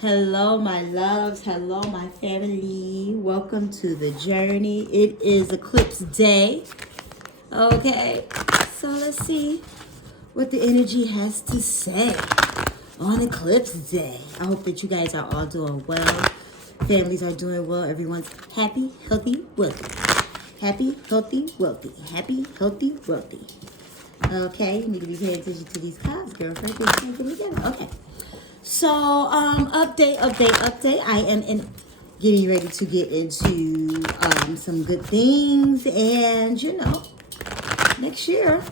Hello, my loves. Hello, my family. Welcome to the journey. It is Eclipse Day. Okay, so let's see what the energy has to say on Eclipse Day. I hope that you guys are all doing well. Families are doing well. Everyone's happy, healthy, wealthy. Happy, healthy, wealthy. Happy, healthy, wealthy. Okay, you need to be paying attention to these cards, girlfriend. They can't get together. Okay. So, update. I am getting ready to get into some good things, and next year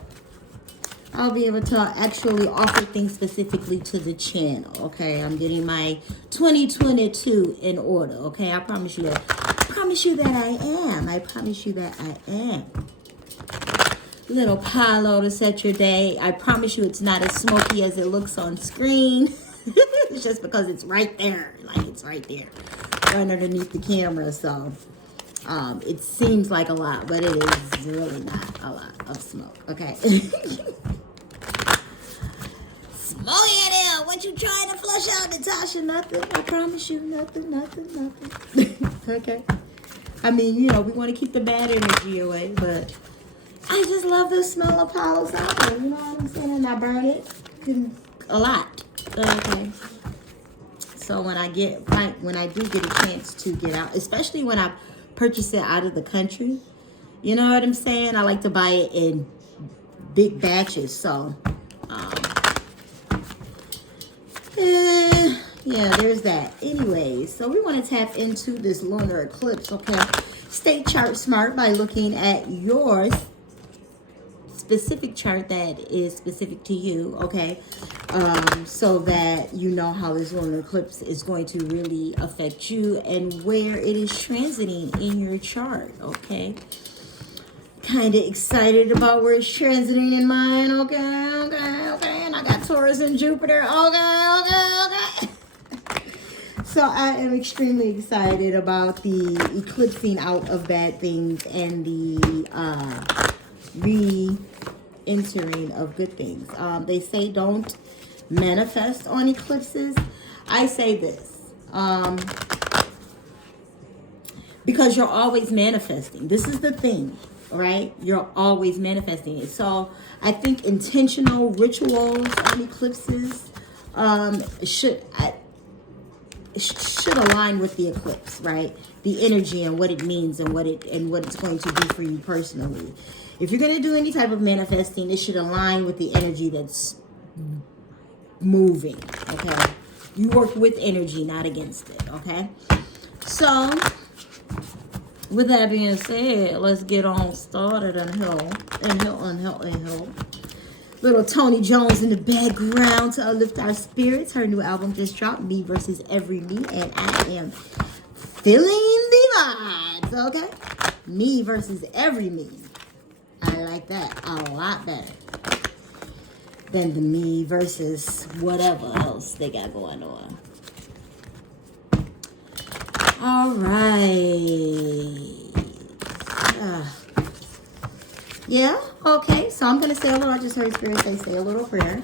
I'll be able to actually offer things specifically to the channel. Okay, I'm getting my 2022 in order. Okay, I promise you that. I promise you that I am. Little Palo to set your day. I promise you it's not as smoky as it looks on screen. It's just because it's right there. Like, it's right there. Right underneath the camera. So, it seems like a lot, but it is really not a lot of smoke. Okay. Smoky in here. What you trying to flush out, Natasha? Nothing. I promise you. Nothing. Okay. I mean, we want to keep the bad energy away, but I just love the smell of Palo Santo. You know what I'm saying? And I burn it a lot. Okay. So when I do get a chance to get out, especially when I purchase it out of the country, you know what I'm saying? I like to buy it in big batches. So, yeah, there's that. Anyways, so we want to tap into this lunar eclipse. Okay. Stay chart smart by looking at yours. Specific chart that is specific to you, okay, so that you know how this lunar eclipse is going to really affect you and where it is transiting in your chart. Okay, kind of excited about where it's transiting in mine. Okay, and I got Taurus and Jupiter. Okay. So I am extremely excited about the eclipsing out of bad things and the re-entering of good things. They say don't manifest on eclipses. I say this because you're always manifesting. This is the thing, right? You're always manifesting it. So I think intentional rituals on eclipses should align with the eclipse, right? The energy and what it means and what it's going to do for you personally. If you're going to do any type of manifesting, it should align with the energy that's moving, okay? You work with energy, not against it, okay? So, with that being said, let's get on started on Little Tony Jones in the background to uplift our spirits. Her new album just dropped, Me Versus Every Me, and I am feeling the vibes, okay? Me versus every me. I like that a lot better than the me versus whatever else they got going on. All right. Yeah, okay. So I'm going to say a little, I just heard Spirit say a little prayer.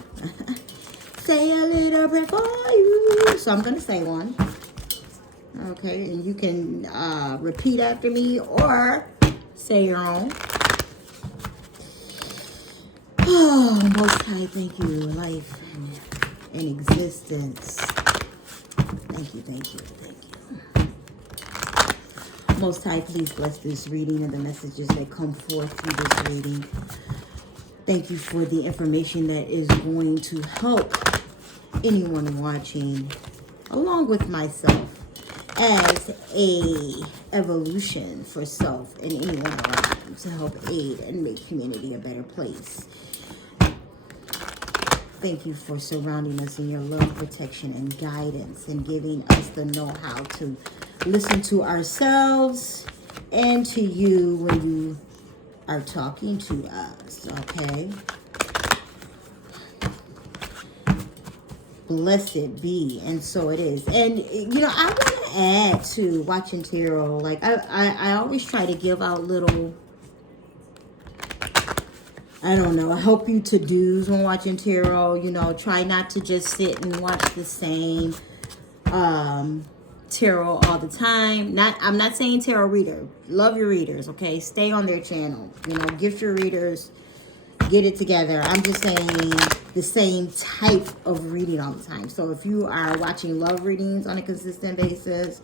Say a little prayer for you. So I'm going to say one. Okay, and you can repeat after me or say your own. Oh, Most High, thank you, life and existence. Thank you. Most High, please bless this reading and the messages that come forth through this reading. Thank you for the information that is going to help anyone watching, along with myself, as a evolution for self and anyone around to help aid and make humanity a better place. Thank you for surrounding us in your love, protection, and guidance, and giving us the know-how to listen to ourselves and to you when you are talking to us, okay? Blessed be, and so it is. And, I want to add to watching tarot, like, I always try to give out little, I don't know, help you to-dos when watching tarot. Try not to just sit and watch the same tarot all the time. I'm not saying tarot reader. Love your readers, okay? Stay on their channel. You know, gift your readers. Get it together. I'm just saying the same type of reading all the time. So if you are watching love readings on a consistent basis,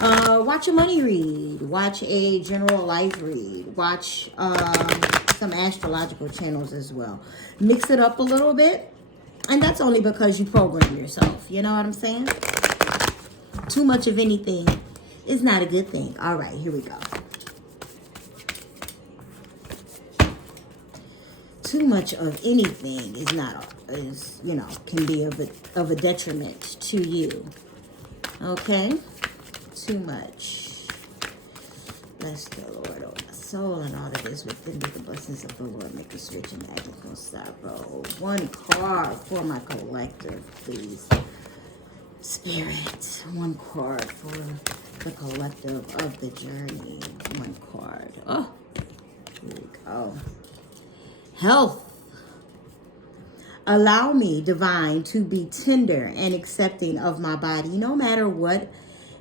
watch a money read. Watch a general life read. Watch some astrological channels as well. Mix it up a little bit. And that's only because you program yourself. You know what I'm saying? Too much of anything is not a good thing. All right, here we go. Too much of anything can be of a detriment to you. Okay? Too much. Bless the Lord, oh my soul, and all that is within me. The blessings of the Lord make us rich and add no sorrow. One card for my collective, please. Spirit. One card for the collective of the journey. One card. Oh, here we go. Health. Allow me, divine, to be tender and accepting of my body, no matter what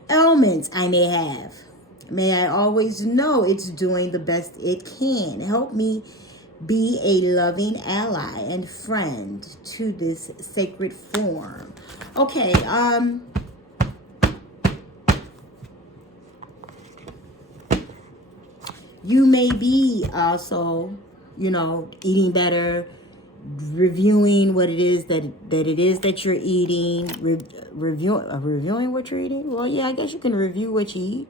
ailments I may have. May I always know it's doing the best it can. Help me be a loving ally and friend to this sacred form. Okay, you may be also, eating better, reviewing what it is that you're eating, reviewing what you're eating. Well, yeah, I guess you can review what you eat.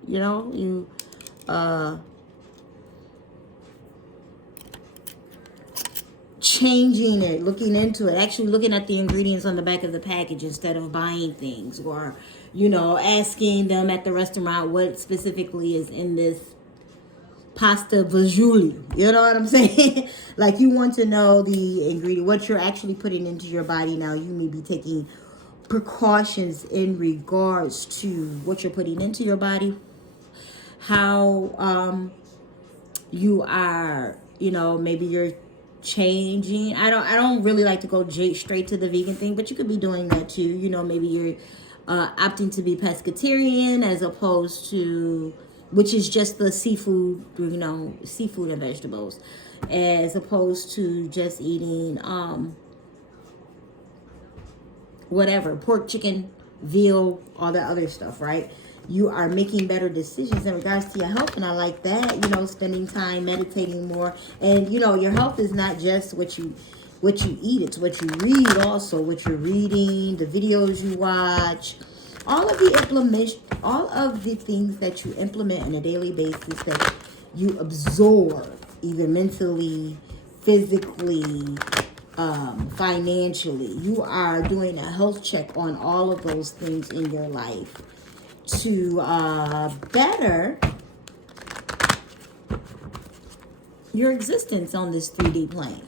Changing it, looking into it, actually looking at the ingredients on the back of the package instead of buying things, or asking them at the restaurant what specifically is in this pasta vajuli. You know what I'm saying? Like, you want to know the ingredient, what you're actually putting into your body. Now, you may be taking precautions in regards to what you're putting into your body, how you are, maybe you're changing. I don't really like to go straight to the vegan thing, but you could be doing that too. Maybe you're opting to be pescatarian as opposed to, which is just the seafood, seafood and vegetables, as opposed to just eating whatever, pork, chicken, veal, all that other stuff, right? You are making better decisions in regards to your health, and I like that. Spending time meditating more, and your health is not just what you eat; it's what you read, also what you're reading, the videos you watch, all of the things that you implement on a daily basis that you absorb, either mentally, physically, financially. You are doing a health check on all of those things in your life to better your existence on this 3D plane.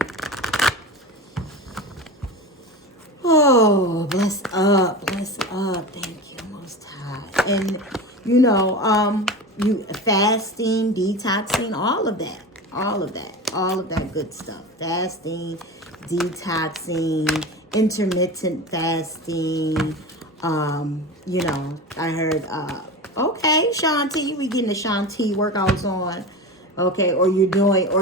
Oh, bless up. Thank you, Most High. And, you fasting, detoxing, all of that good stuff. Fasting, detoxing, intermittent fasting. I heard, okay, Shanti, we getting the Shanti workouts on. Okay, or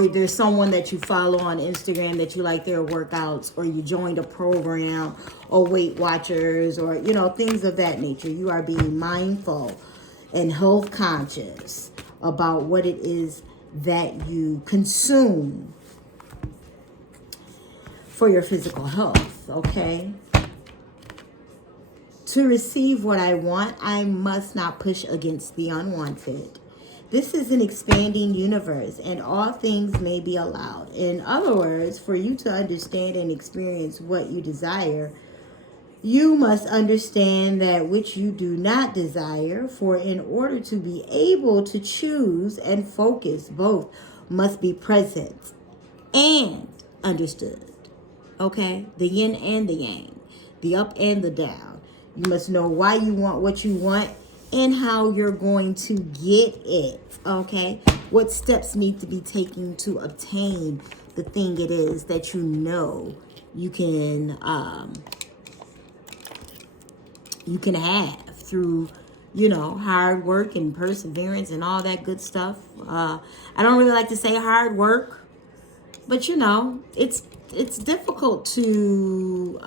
there's someone that you follow on Instagram that you like their workouts, or you joined a program, or Weight Watchers, or, things of that nature. You are being mindful and health conscious about what it is that you consume for your physical health, okay? To receive what I want, I must not push against the unwanted. This is an expanding universe, and all things may be allowed. In other words, for you to understand and experience what you desire, you must understand that which you do not desire, for in order to be able to choose and focus, both must be present and understood. Okay? The yin and the yang, the up and the down. You must know why you want what you want and how you're going to get it. Okay? What steps need to be taken to obtain the thing it is that you can you can have through, you know, hard work and perseverance and all that good stuff. I don't really like to say hard work, but you know, it's difficult to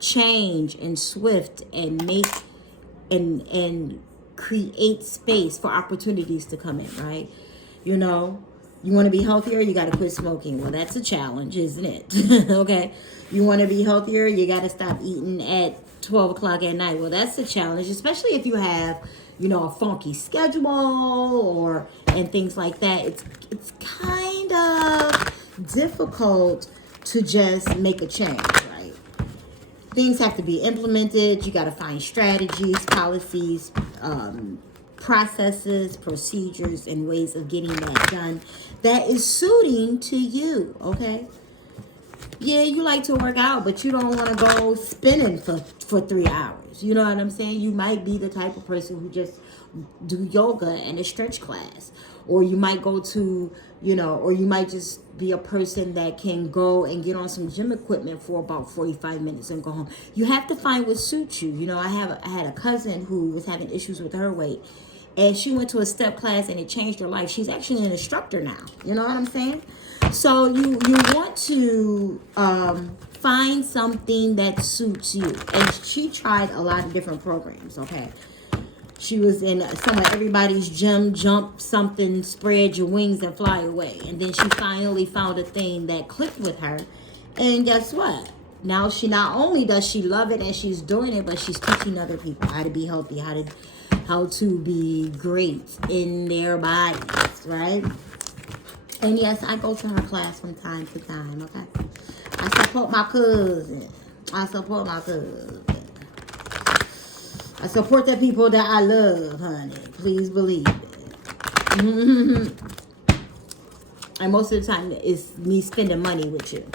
change and swift and make and create space for opportunities to come in, right? You know, you want to be healthier, you got to quit smoking. Well, that's a challenge, isn't it? Okay. You want to be healthier, you got to stop eating at 12 o'clock at night. Well, that's a challenge, especially if you have, you know, a funky schedule and things like that. It's kind of difficult to just make a change, right? Things have to be implemented. You got to find strategies, policies, processes, procedures, and ways of getting that done that is suiting to you, okay? Yeah, you like to work out, but you don't want to go spinning for 3 hours. You know what I'm saying? You might be the type of person who just do yoga and a stretch class. Or you might go to, you know, or you might just be a person that can go and get on some gym equipment for about 45 minutes and go home. You have to find what suits you. You know, I had a cousin who was having issues with her weight. And she went to a step class and it changed her life. She's actually an instructor now. You know what I'm saying? So you want to find something that suits you. And she tried a lot of different programs, okay? She was in some of everybody's gym, jump something, spread your wings and fly away. And then she finally found a thing that clicked with her. And guess what? Now she not only does she love it and she's doing it, but she's teaching other people how to be healthy, how to be great in their bodies, right? And yes, I go to her class from time to time, okay? I support my cousin. I support the people that I love, honey. Please believe it. And most of the time, it's me spending money with you.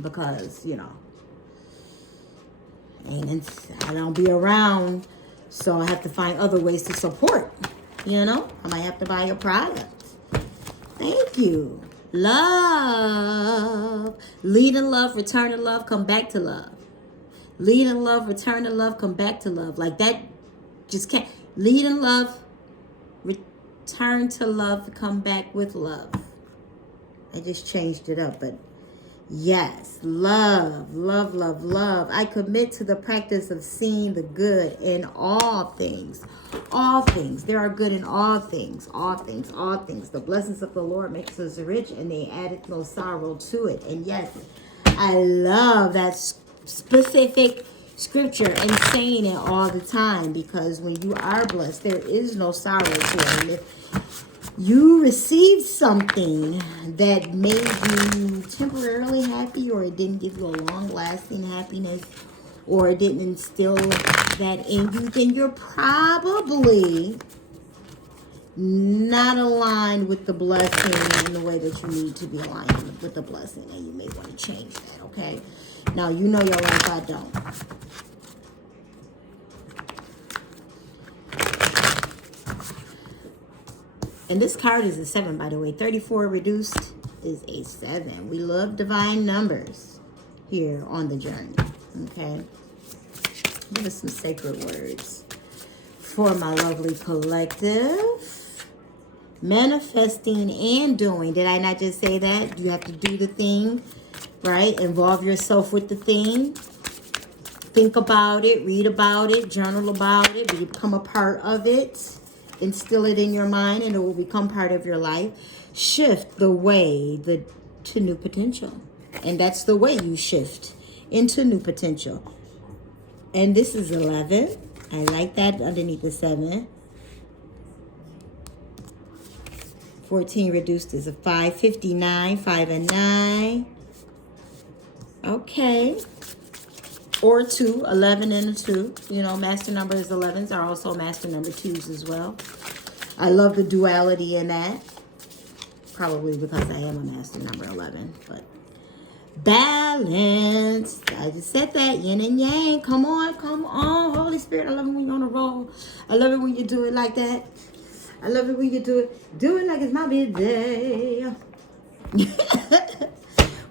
Because, you know, I don't be around, so I have to find other ways to support. You know, I might have to buy your product. Thank you. Love. Lead in love, return in love, come back to love. Lead in love, return to love, come back to love. Like that just can't. Lead in love, return to love, come back with love. I just changed it up, but yes, love, love, love, love. I commit to the practice of seeing the good in all things. All things. There are good in all things. All things. All things. The blessings of the Lord makes us rich, and they added no sorrow to it. And yes, I love that specific scripture and saying it all the time, because when you are blessed, there is no sorrow to it. And if you received something that made you temporarily happy, or it didn't give you a long-lasting happiness, or it didn't instill that in you, then you're probably not aligned with the blessing in the way that you need to be aligned with the blessing, and you may want to change that, okay? Now, you know your life, I don't. And this card is a 7, by the way. 34 reduced is a 7. We love divine numbers here on the journey, okay? Give us some sacred words for my lovely collective. Manifesting and doing. Did I not just say that? You have to do the thing, right? Involve yourself with the thing. Think about it, read about it, journal about it, become a part of it. Instill it in your mind, and it will become part of your life. Shift the way to new potential. And that's the way you shift into new potential. And this is 11. I like that underneath the 7. 14 reduced is a 5. 59, 5 and 9. Okay. Or 2, 11 and a 2. You know, master numbers 11s are also master number 2s as well. I love the duality in that. Probably because I am a master number 11. But balance. I just said that. Yin and yang. Come on, come on. Holy Spirit, I love it when you're on a roll. I love it when you do it like that. I love it when you do it. Do it like it's my big day.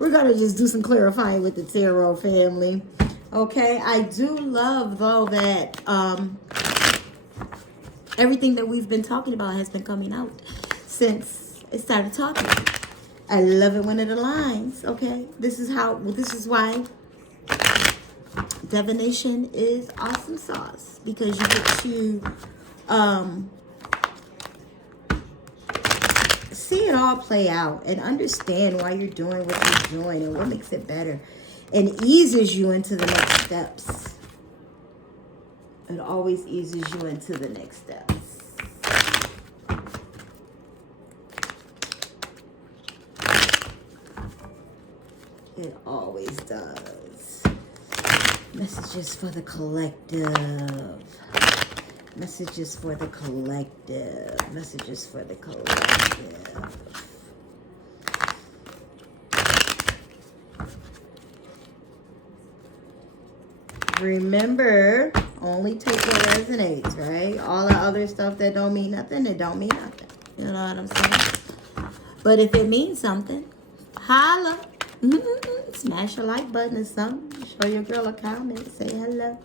we're going to just do some clarifying with the tarot family. Okay, I do love, though, that everything that we've been talking about has been coming out since it started talking. I love it when it aligns, okay? This is why divination is awesome sauce, because you get to see it all play out and understand why you're doing what you're doing and what makes it better and eases you into the next steps. It always eases you into the next steps. It always does. Messages for the collective. Messages for the collective. Messages for the collective. Remember, only take what resonates, right? All the other stuff that don't mean nothing, it don't mean nothing. You know what I'm saying? But if it means something, holla. Smash a like button or something. Show your girl a comment. Say hello.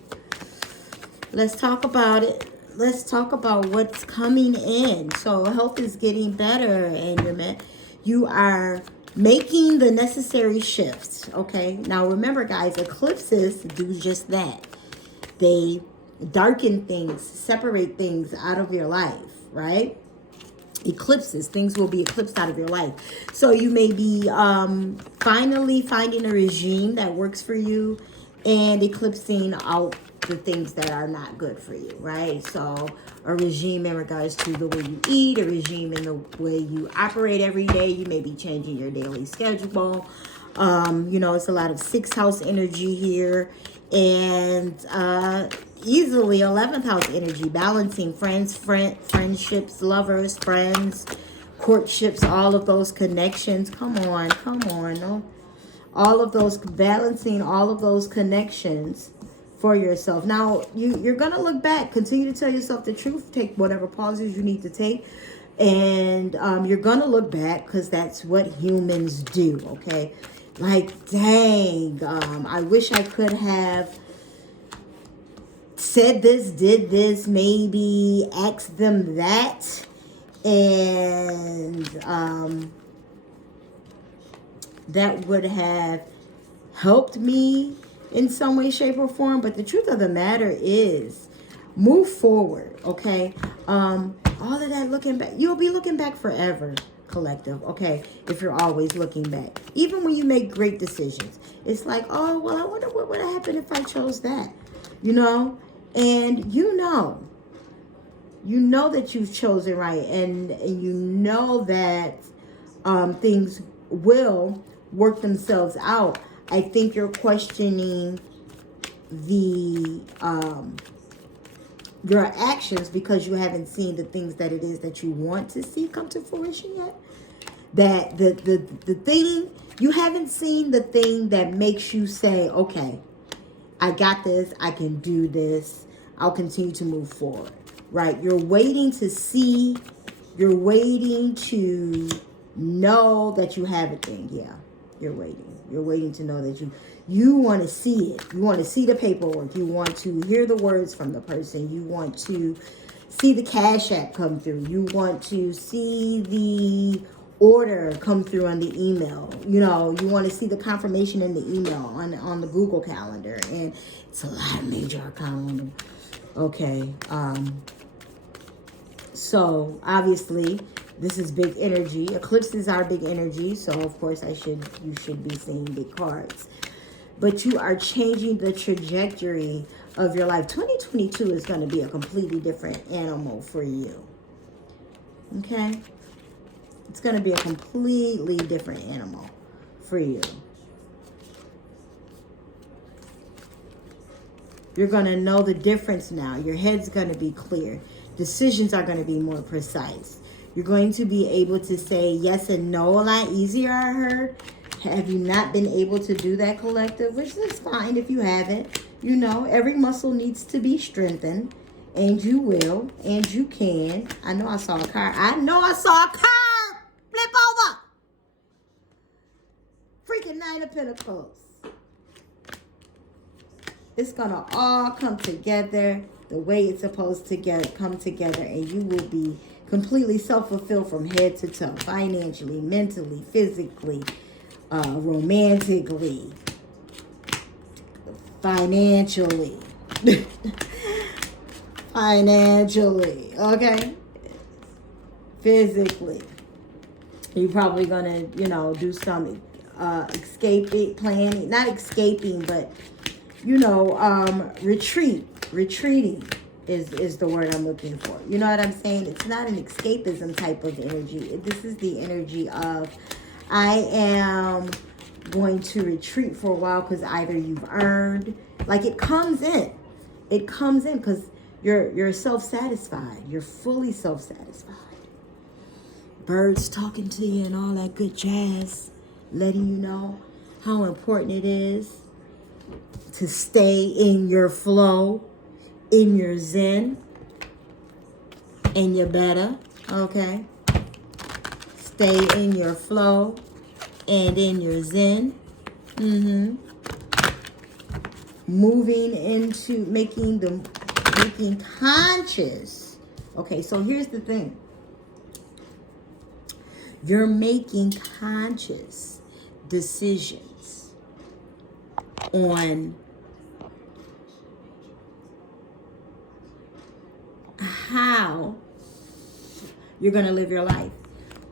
Let's talk about it. Let's talk about what's coming in. So health is getting better, and you are making the necessary shifts. Okay. Now remember, guys, eclipses do just that. They darken things, separate things out of your life, right? Eclipses, things will be eclipsed out of your life. So you may be finally finding a regime that works for you and eclipsing out the things that are not good for you, right? So a regime in regards to the way you eat, a regime in the way you operate every day. You may be changing your daily schedule. You know, it's a lot of 6th house energy here, and easily 11th house energy, balancing friendships, lovers, friends, courtships, all of those connections. Come on. No, all of those, balancing all of those connections for yourself. Now, you're going to look back. Continue to tell yourself the truth. Take whatever pauses you need to take. And you're going to look back, because that's what humans do, okay? Like, dang, I wish I could have said this, did this, maybe asked them that. And that would have helped me in some way, shape, or form. But the truth of the matter is, move forward, okay? All of that looking back, you'll be looking back forever, collective, okay? If you're always looking back, even when you make great decisions, it's like, oh, well, I wonder what would have happened if I chose that, you know? And you know that you've chosen right, and you know that things will work themselves out. I think you're questioning your actions because you haven't seen the things that it is that you want to see come to fruition yet. That the thing, you haven't seen the thing that makes you say, okay, I got this, I can do this, I'll continue to move forward, right? You're waiting to see, you're waiting to know that you have a thing. Yeah, you're waiting. You're waiting to know that you want to see it. You want to see the paperwork. You want to hear the words from the person. You want to see the Cash App come through. You want to see the order come through on the email. You know, you want to see the confirmation in the email on the Google Calendar. And it's a lot of major arcana. Okay. So obviously this is big energy. Eclipses are big energy. So of course you should be seeing big cards. But you are changing the trajectory of your life. 2022 is going to be a completely different animal for you. Okay? It's going to be a completely different animal for you. You're going to know the difference now. Your head's going to be clear. Decisions are going to be more precise. You're going to be able to say yes and no a lot easier, I heard. Have you not been able to do that, collective? Which is fine if you haven't. You know, every muscle needs to be strengthened. And you will. And you can. I know I saw a car. Flip over. freaking Nine of Pentacles. It's going to all come together the way it's supposed to come together. And you will be completely self-fulfilled from head to toe. Financially, mentally, physically, romantically, financially. Financially, okay? Physically. You're probably going to, you know, do some planning. Not escaping, but, you know, retreating is the word I'm looking for. You know what I'm saying? It's not an escapism type of energy. This is the energy of, I am going to retreat for a while because either you've earned, like it comes in because you're self-satisfied. You're fully self-satisfied. Birds talking to you and all that good jazz, letting you know how important it is to stay in your flow, in your zen, and your better, okay? Stay in your flow and in your zen. Moving into making conscious. Okay, so here's the thing. You're making conscious decisions on how you're going to live your life.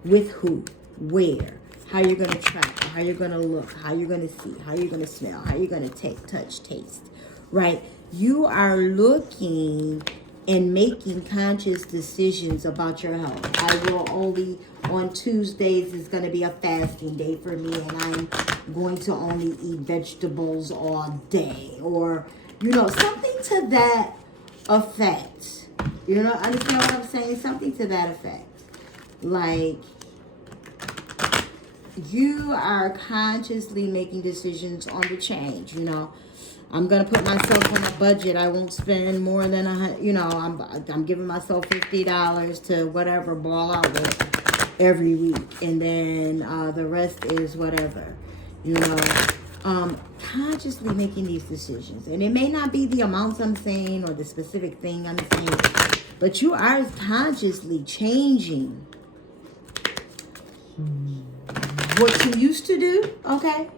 With who, where, how you're going to travel, how you're going to look, how you're going to see, how you're going to smell, how you're going to take, touch, taste, right? You are looking and making conscious decisions about your health. I will only, on Tuesdays, is going to be a fasting day for me, and I'm going to only eat vegetables all day, or, you know, something to that effect. You know, understand what I'm saying? Something to that effect. Like, you are consciously making decisions on the change, you know. I'm going to put myself on a budget. I won't spend more than I'm giving myself $50 to whatever, ball out with every week. And then the rest is whatever, you know. Consciously making these decisions. And it may not be the amounts I'm saying or the specific thing I'm saying, but you are consciously changing what you used to do, okay?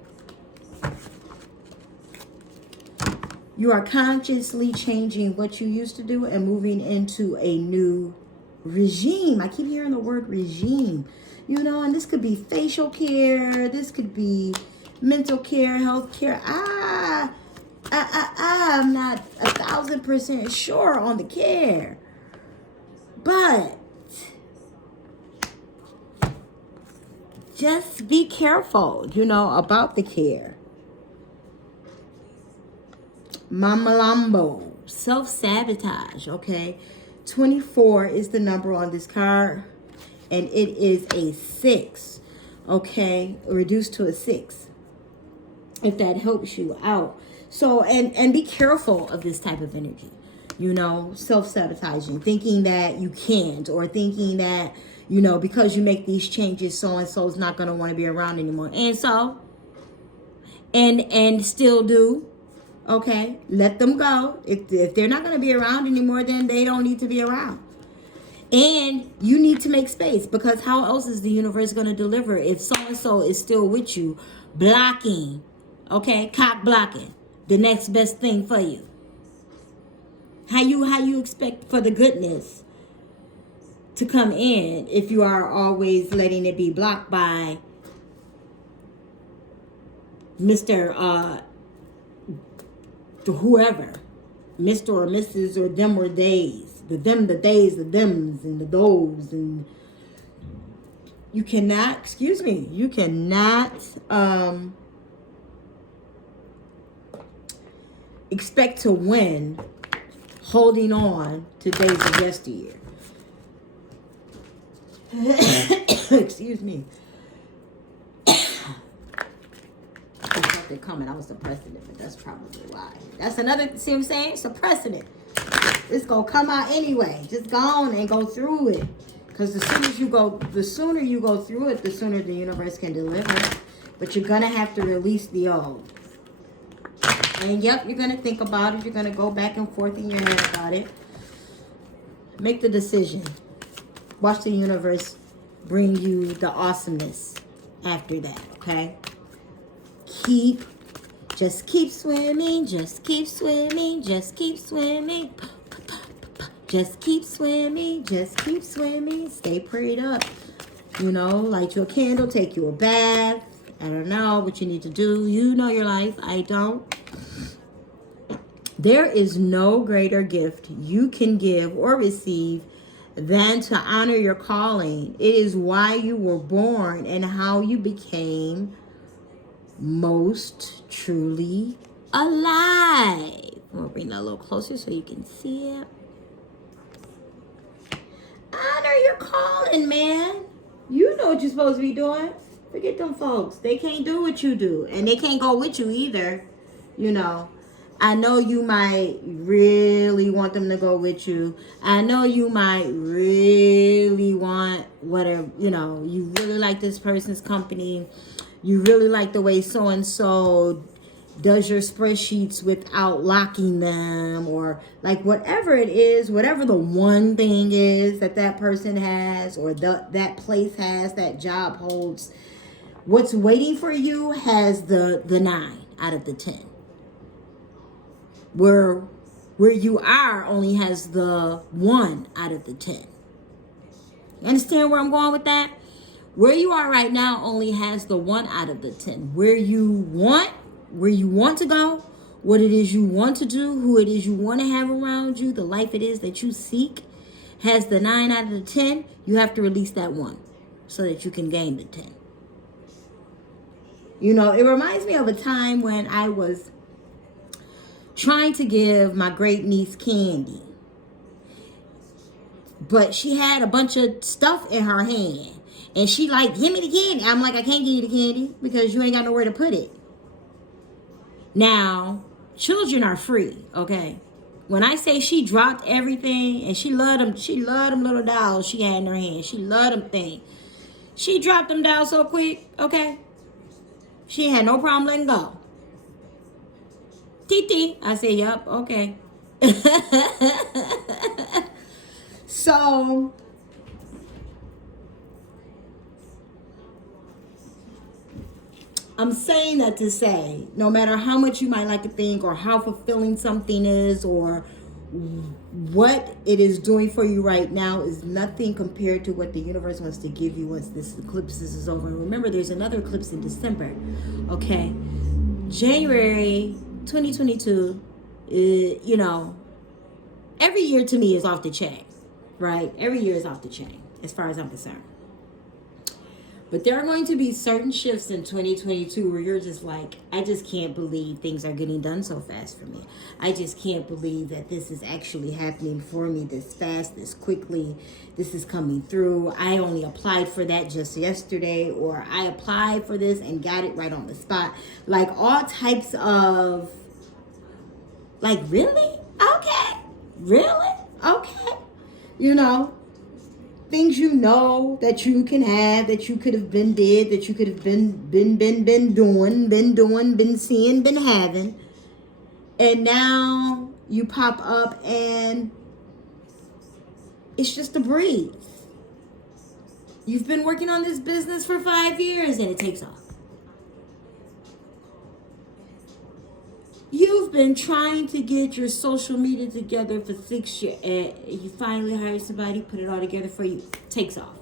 You are consciously changing what you used to do and moving into a new regime. I keep hearing the word regime. You know, and this could be facial care. This could be mental care, health care. I'm not 1,000% sure on the care. But just be careful, you know, about the care. Mama Lambo, self-sabotage, okay? 24 is the number on this card, and it is a 6, okay? Reduced to a 6, if that helps you out. So, and be careful of this type of energy, you know, self-sabotaging, thinking that you can't, or thinking that, you know, because you make these changes, so-and-so is not going to want to be around anymore. And so, and still do. Okay, let them go. If they're not going to be around anymore, then they don't need to be around. And you need to make space, because how else is the universe going to deliver if so-and-so is still with you, blocking, okay, cock blocking, the next best thing for you? How you expect for the goodness to come in if you are always letting it be blocked by Mr. Whoever, Mr. or Mrs. or them or days, the days, the thems and the those, and you cannot expect to win holding on to days of yesteryear. Excuse me. It coming. I was suppressing it, but that's probably why. That's another, see what I'm saying? Suppressing it. It's gonna come out anyway. Just go on and go through it. Because the sooner you go through it, the sooner the universe can deliver. But you're going to have to release the old. And yep, you're going to think about it. You're going to go back and forth in your head about it. Make the decision. Watch the universe bring you the awesomeness after that, okay? Just keep swimming, just keep swimming, just keep swimming. Just keep swimming, just keep swimming. Stay prayed up. You know, light your candle, take you a bath. I don't know what you need to do. You know your life. I don't. There is no greater gift you can give or receive than to honor your calling. It is why you were born and how you became most truly alive. I'm going to bring that a little closer so you can see it. Honor your calling, man. You know what you're supposed to be doing. Forget them folks. They can't do what you do. And they can't go with you either. You know. I know you might really want them to go with you. I know you might really want whatever, you know, you really like this person's company. You really like the way so-and-so does your spreadsheets without locking them, or like whatever it is, whatever the one thing is that that person has, or that place has, that job holds. What's waiting for you has the 9 out of the 10. Where you are only has the 1 out of the 10. You understand where I'm going with that? Where you are right now only has the 1 out of the 10. Where you want to go, what it is you want to do, who it is you want to have around you, the life it is that you seek, has the 9 out of the 10. You have to release that 1 so that you can gain the 10. You know, it reminds me of a time when I was trying to give my great niece candy, but she had a bunch of stuff in her hand, and she like, give me the candy. I'm like, I can't give you the candy because you ain't got nowhere to put it. Now, children are free, okay? When I say she dropped everything, and she loved them little dolls she had in her hand. She loved them things. She dropped them down so quick, okay? She had no problem letting go. Titi. I said, yep, okay. So, I'm saying that to say, no matter how much you might like to think, or how fulfilling something is, or what it is doing for you right now, is nothing compared to what the universe wants to give you once this eclipse is over. And remember, there's another eclipse in December, okay? January 2022, you know, every year to me is off the chain, right? Every year is off the chain as far as I'm concerned. But there are going to be certain shifts in 2022 where you're just like, I just can't believe things are getting done so fast for me. I just can't believe that this is actually happening for me this fast, this quickly. This is coming through. I only applied for that just yesterday, or I applied for this and got it right on the spot. Like all types of, like, really? Okay. Really? Okay. You know, things you know that you can have, that you could have been did, that you could have been doing, been seeing, been having. And now you pop up and it's just a breeze. You've been working on this business for 5 years and it takes off. You've been trying to get your social media together for 6 years, and you finally hired somebody, put it all together for you, takes off.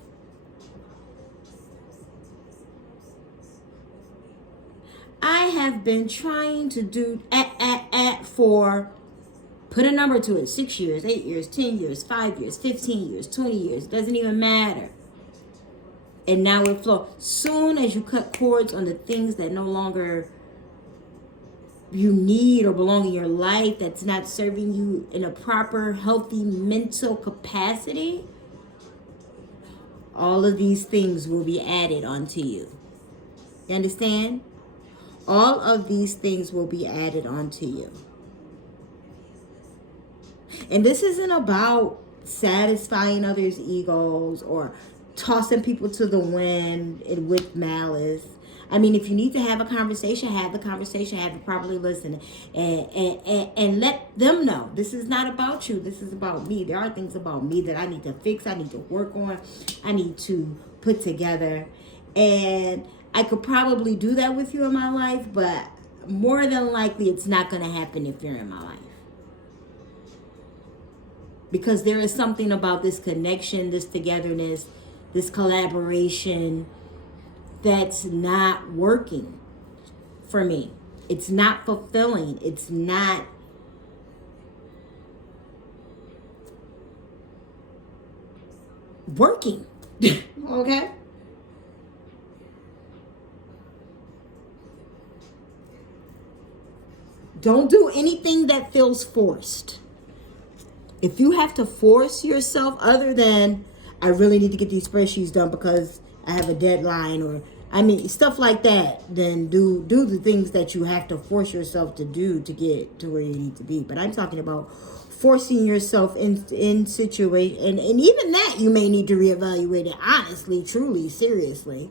I have been trying to do for, put a number to it, 6 years, 8 years, 10 years, 5 years, 15 years, 20 years, doesn't even matter. And now it flows. Soon as you cut cords on the things that no longer you need or belong in your life, that's not serving you in a proper, healthy mental capacity, all of these things will be added onto you. You understand? All of these things will be added onto you. And this isn't about satisfying others' egos or tossing people to the wind and with malice. I mean, if you need to have a conversation, have the conversation, have it properly listen, and let them know this is not about you. This is about me. There are things about me that I need to fix. I need to work on. I need to put together. And I could probably do that with you in my life, but more than likely it's not going to happen if you're in my life. Because there is something about this connection, this togetherness, this collaboration that's not working for me. It's not fulfilling. It's not working. Okay? Don't do anything that feels forced. If you have to force yourself, other than I really need to get these spreadsheets done because I have a deadline, or I mean stuff like that, then do the things that you have to force yourself to do to get to where you need to be. But I'm talking about forcing yourself in situation, and even that you may need to reevaluate it honestly, truly, seriously.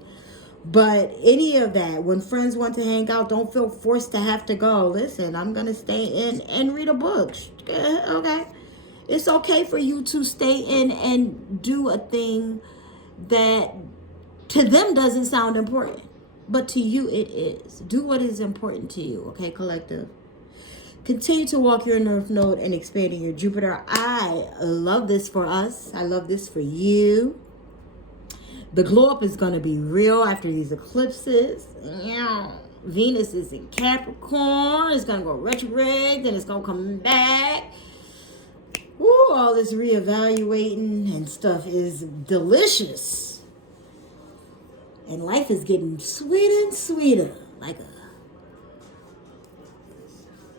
But any of that, when friends want to hang out, don't feel forced to have to go. Listen, I'm gonna stay in and read a book. Okay. It's okay for you to stay in and do a thing that to them doesn't sound important, but to you it is. Do what is important to you, okay, collective? Continue to walk your North Node and expand in your Jupiter. I love this for us. I love this for you. The glow up is going to be real after these eclipses. Venus is in Capricorn. It's going to go retrograde, then it's going to come back. Ooh, all this reevaluating and stuff is delicious. And life is getting sweeter and sweeter, like a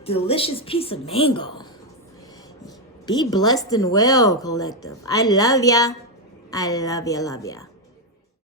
delicious piece of mango. Be blessed and well, collective. I love ya. I love ya, love ya.